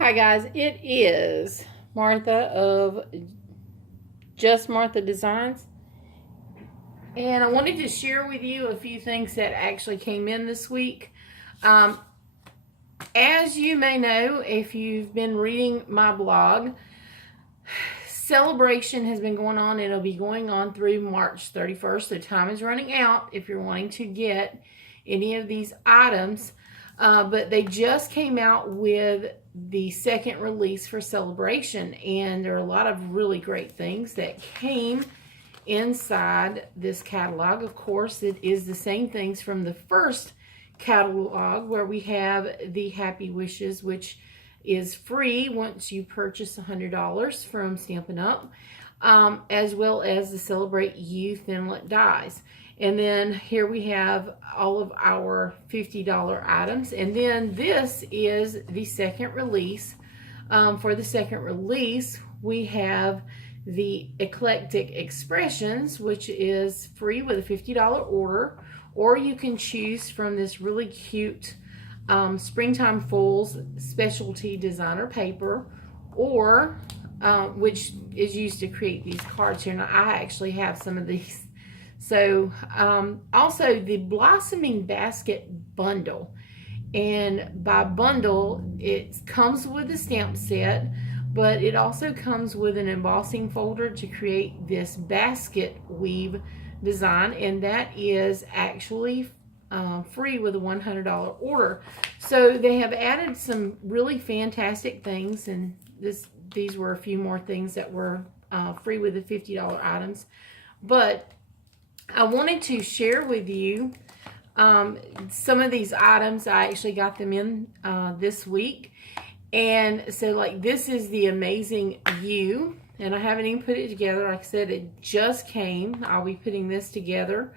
Hi guys, it is Martha of Just Martha Designs, and I wanted to share with you a few things that actually came in this week. As you may know, if you've been reading my blog, Sale-a-bration has been going on. It'll be going on through March 31st. The time is running out if you're wanting to get any of these items. But they just came out with the second release for Sale-a-bration, and there are a lot of really great things that came inside this catalog. Of course, it is the same things from the first catalog, where we have the Happy Wishes, which is free once you purchase $100 from Stampin' Up, as well as the Celebrate You Thinlet dies. And then here we have all of our $50 items. And then this is the second release. For the second release, we have the Eclectic Expressions, which is free with a $50 order. Or you can choose from this really cute Springtime Fools specialty designer paper, or which is used to create these cards here. Now, I actually have some of these. So also the Blossoming Basket Bundle, and by bundle it comes with a stamp set, but it also comes with an embossing folder to create this basket weave design, and that is actually free with a $100 order. So they have added some really fantastic things, and these were a few more things that were free with the $50 items. But I wanted to share with you some of these items. I actually got them in this week. And so, like, this is the Amazing You, and I haven't even put it together. Like I said, it just came. I'll be putting this together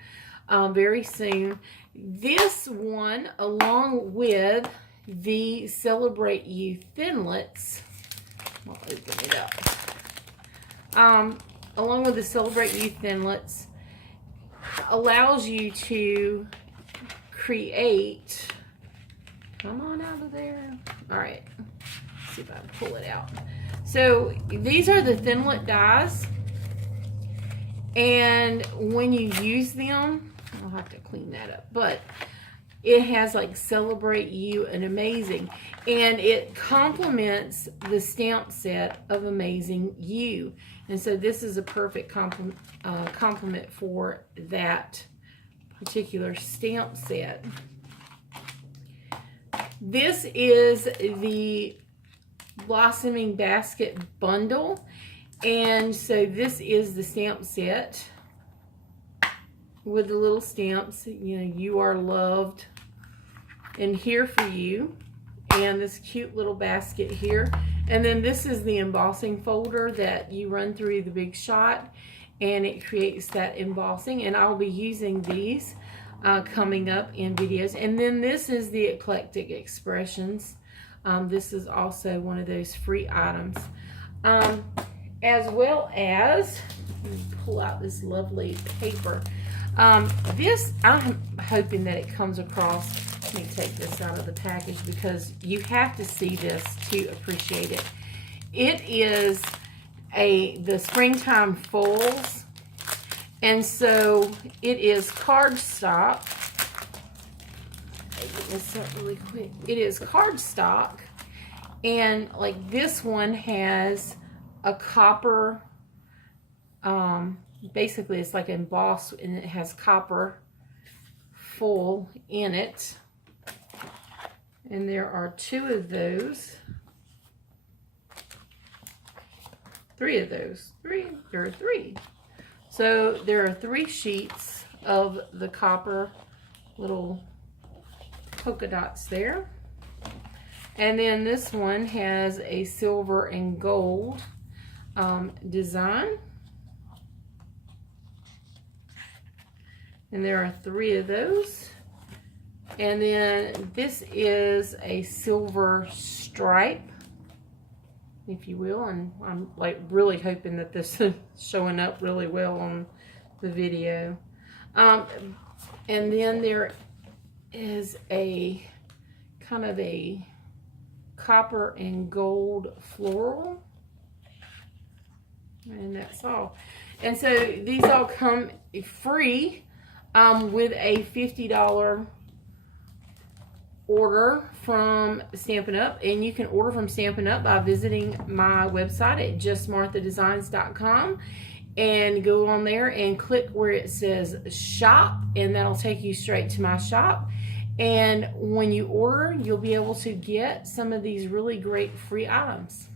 very soon. This one, along with the Celebrate You Thinlets, I'll open it up. Along with the Celebrate You Thinlets, allows you to create, come on out of there. All right, let's see if I can pull it out. So these are the Thinlet dies, and when you use them, I'll have to clean that up, but it has like Celebrate You and Amazing, and it complements the stamp set of Amazing You. And so this is a perfect complement for that particular stamp set. This is the Blossoming Basket Bundle, and so this is the stamp set with the little stamps. You know, you are loved and here for you, and this cute little basket here. And then this is the embossing folder that you run through the Big Shot, and it creates that embossing, and I'll be using these coming up in videos. And then this is the Eclectic Expressions. This is also one of those free items, as well as, let me pull out this lovely paper. This, I'm hoping that it comes across. Let me take this out of the package because you have to see this to appreciate it. It is the Springtime Fools, and so it is cardstock. Get this up really quick. It is cardstock, and like this one has a copper. Basically, it's like embossed, and it has copper full in it. And there are two of those. Three of those. There are three. So there are 3 sheets of the copper little polka dots there. And then this one has a silver and gold design. And there are 3 of those. And then this is a silver stripe, if you will. And I'm like really hoping that this is showing up really well on the video. And then there is a kind of a copper and gold floral. And that's all. And so these all come free with a $50 order from Stampin' Up. And you can order from Stampin' Up by visiting my website at justmarthadesigns.com and go on there and click where it says shop, and that'll take you straight to my shop. And when you order, you'll be able to get some of these really great free items.